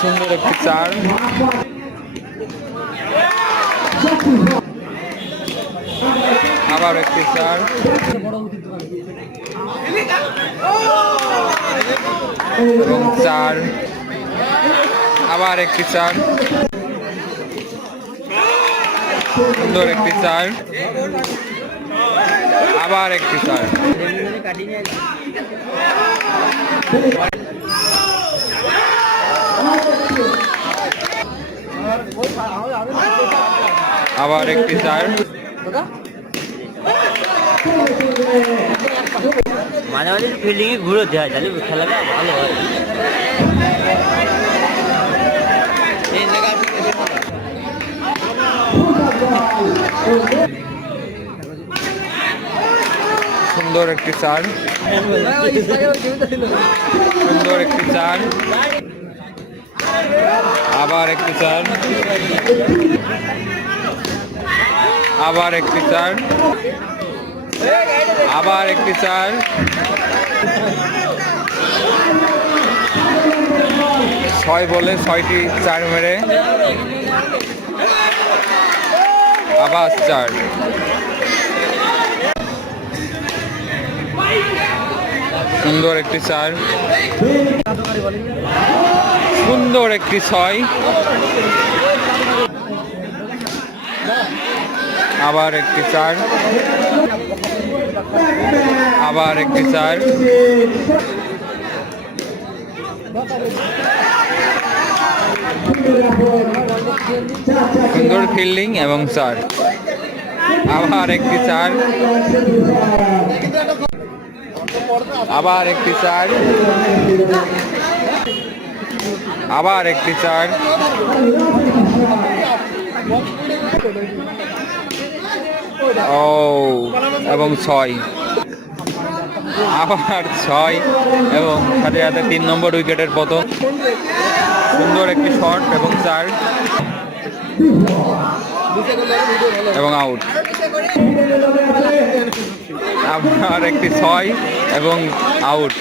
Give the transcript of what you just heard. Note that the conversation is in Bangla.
সুন্দর একটি চার, আবার একটি চার এবং চার, আবার একটি চার, সুন্দর একটি চার, আবার একটি চার, আবার একটি চার, মাঝে মাঝে ফিল্ডিং এ ঘুরে দেয়, তাহলে খেলাটা ভালো হয়। সুন্দর একটি চার, সুন্দর একটি চার, আবার একটি চার, আবার একটি চার, আবার একটি চার, ছয় বলে 6টি চার মেরে আবার চার, সুন্দর একটি চার, সুন্দর একটি ছয়, আবার একটি চার, আবার একটি চার, সুন্দর ফিল্ডিং এবং চার, আবার একটি চার, আবার একটি চার, আবার একটি চার, ও এবং ছয়, আবার ছয় এবং সাথে সাথে 3 নম্বর উইকেটের পতন। সুন্দর একটি শট এবং চার এবং আউট, আবার একটি ছয় এবং আউট।